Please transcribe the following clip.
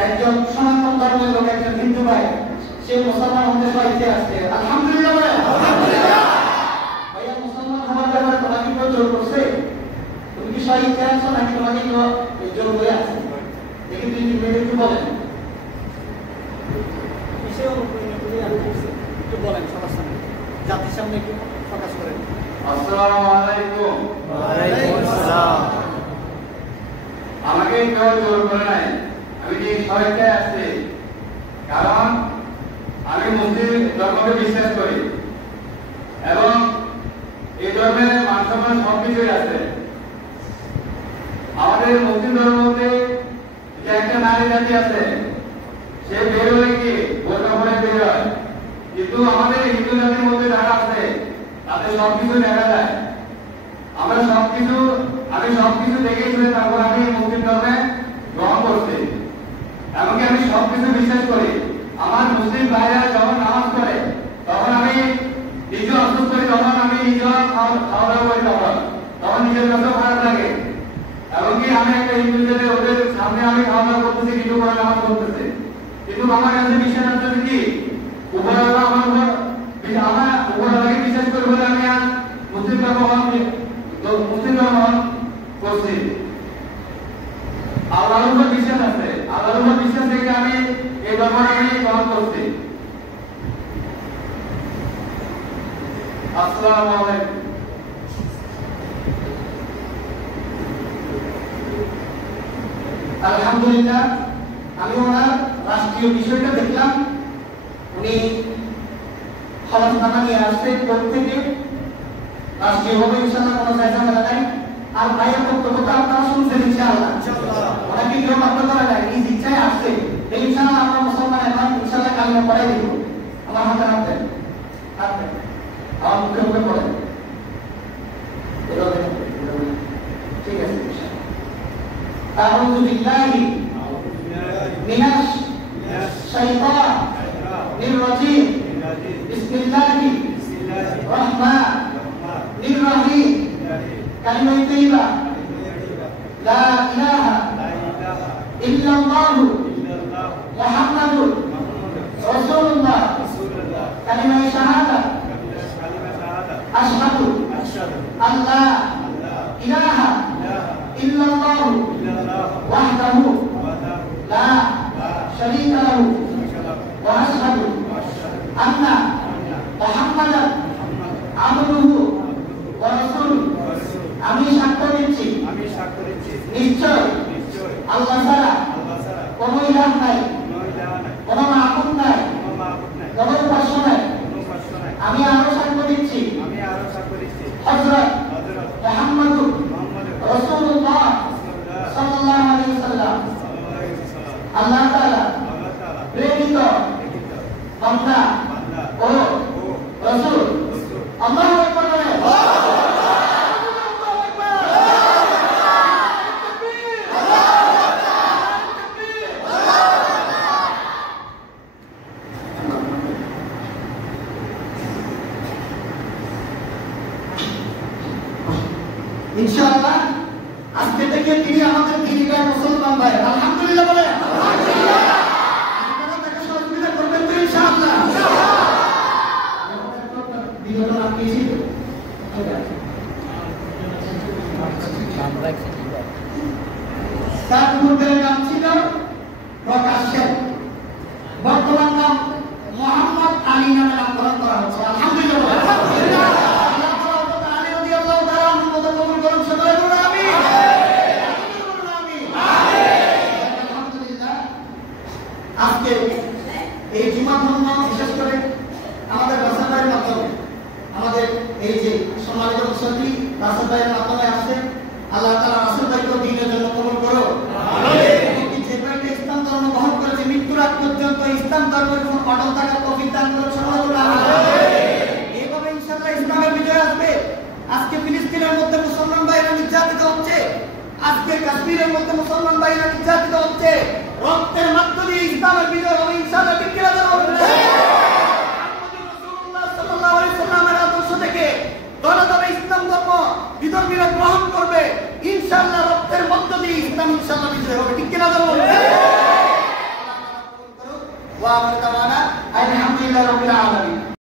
একজন সনাতন ধর্মের লোক, একজন হিন্দু ভাই, সে মুসলমান হতে চাইতে আসছে। আলহামদুলিল্লাহ ভাই, আলহামদুলিল্লাহ। ভাইয়া মুসলমান হওয়ার ব্যাপারে তোমাকে কেউ জোর করছে? তুমি কি সাহিত্যে আছো নাকি তোমাকে কেউ জোর করে আছে? দেখি তুমি কি মেয়ে একটু বলেন। একটু বলেন সবার সামনে, জাতির সামনে একটু প্রকাশ করেন। আসসালামু আলাইকুম। ওয়ালাইকুম আসসালাম। আমাকে কেউ জোর করে নাই, আমি যে সাহিত্যে আসছি, কারণ আমি মুসলিম ধর্মকে বিশ্বাস করি এবং এই ধর্মে মান-সম্মান সবকিছুই আছে। আমাদের মুসলিম ধর্মতে যে একটা নারী জাতি আছে, সে বের হলে কি বোরকা পরে বের হয়, কিন্তু আমাদের হিন্দু জাতির মধ্যে যারা আছে তাদের সবকিছু দেখা যায়। আমি সবকিছু দেখেই তারপর আমি মুসলিম ধর্মে গ্রহণ করছি, এমনকি আমি সবকিছু বিশ্বাস করি। আমার মুসলিম ভাইরা যখন নামাজ পড়ে তখন আমি নিজে অসুস্থ করি, তখন আমি নিজে খাওয়া দাওয়া করি, তখন নিজের কাছে খারাপ লাগে। এমনকি আমি একটা হিন্দু ছেলে, ওদের সামনে আমি খাওয়া দাওয়া করতেছি, কিন্তু ওরা নামাজ করতেছে, কিন্তু আমার কাছে বিশ্বাস আছে কি উপরওয়ালা আমার উপরওয়ালাকে বিশ্বাস করি বলে আমি আজ মুসলিম ধর্ম করছি। আল্লাহর উপর বিশ্বাস আছে, আল্লাহর উপর বিশ্বাস থেকে আমি এই ধর্ম আমি গ্রহণ করছি। আসসালামু আলাইকুম। আলহামদুলিল্লাহ, আমি ওনার রাষ্ট্রীয় বিষয়টা দেখলাম। উনি খবরনামা নিয়ে আসছে কোর্ট থেকে, রাষ্ট্রীয়ভাবে ইনশাআল্লাহ কোনো ঝামেলা নাই। আর ভাইয়ের বক্তব্যটা আপনারা শুনছেন ইনশাআল্লাহ, ওনাকে কেউ বাধ্য করা যায়, নিজ ইচ্ছায় আসছে। ইনশাআল্লাহ আমরা মুসলমান এখন ইনশাআল্লাহ কালিমা পড়াই দিব। আমার হাতে রাখবেন, আমার মুখে মুখে পড়েন, ঠিক আছে ইনশাআল্লাহ। আউযু বিল্লাহি মিনাশ শাইতানির রাজিম। বিসমিল্লাহির রহমানির রহিম। কালিমা তাইয়্যিবা লা ইলাহা ইল্লাল্লাহু মুহাম্মাদুর রাসূলুল্লাহ। কালিমা শাহাদাত আশহাদু আল্লা ইলাহা ইল্লাল্লাহু ওয়াহদাহু লা শারীকা লাহু ওয়া আশহাদু আন্না মুহাম্মাদান আবদুহু ওয়া রাসূলুহু। আমি সাক্ষ্য দিচ্ছি নিশ্চয় আল্লাহ ছাড়া কোনো ইলাহ নাই, কোনো মাবুদ নাই, কোনো উপাস্য নাই। আমি আরো সাক্ষ্য দিচ্ছি হযরত মুহাম্মদুর রাসূলুল্লাহ সাল্লাল্লাহু আলাইহি ওয়াসাল্লাম আল্লাহ তাআলা প্রেরিত বান্দা ও রাসূল। আল্লাহু আকবার। ইনশাআল্লাহ আজকে থেকে তিনি আমাদের দিনীগার মুসলমান ভাই। আলহামদুলিল্লাহ বলে আলহামদুলিল্লাহ। আপনারা তাকে সহযোগিতা করবেন তো ইনশাআল্লাহ। বিগত আপনি ছিল তার পূর্বের নাম ছিল প্রকাশ সেন, বর্তমান নাম মোহাম্মদ আলী নামে নামকরণ করা হচ্ছে। আলহামদুলিল্লাহ। আজকে এই জুমা ধর্ম বিশেষ করে আমাদের রাসূল ভাইয়ের মাধ্যমে, আমাদের এই যে সম্মানিত মুসল্লি রাসূল ভাইয়ের মাধ্যমে আসছে, আল্লাহ তাআলা রাসূল ভাইকে দ্বীনের জন্য কবুল করো। আমিন। যে ভাইকে ইসলাম ধর্ম গ্রহণ করেছে মৃত্যুর আগ পর্যন্ত ইসলাম ধর্মের উপর অটল থাকার তৌফিক দান করো সকলকে। আমিন। এইভাবে ইনশাআল্লাহ ইসলামের বিজয় আসবে। আজকে ফিলিস্তিনের মধ্যে মুসলমান ভাইরা নির্যাতিত হচ্ছে, আজকে কাশ্মীরের মধ্যে মুসলমান ভাইরা নির্যাতিত হচ্ছে। রক্তের মধ্য দিয়ে ইসলামের বিজয় হবে ইনশাআল্লাহ। ঠিক কিনা জানো? রাসূলুল্লাহ সাল্লাল্লাহু আলাইহি ওয়াসাল্লামের আদর্শ থেকে দলে দলে ইসলাম ধর্ম বিধর্মীরা গ্রহণ করবে ইনশাআল্লাহ। রক্তের মধ্য দিয়ে ইসলাম ইনশাআল্লাহ বিজয় হবে। ঠিক কিনা জানো? ওয়া আখিরু দাওয়ানা আলহামদুলিল্লাহি রাব্বিল আলামিন।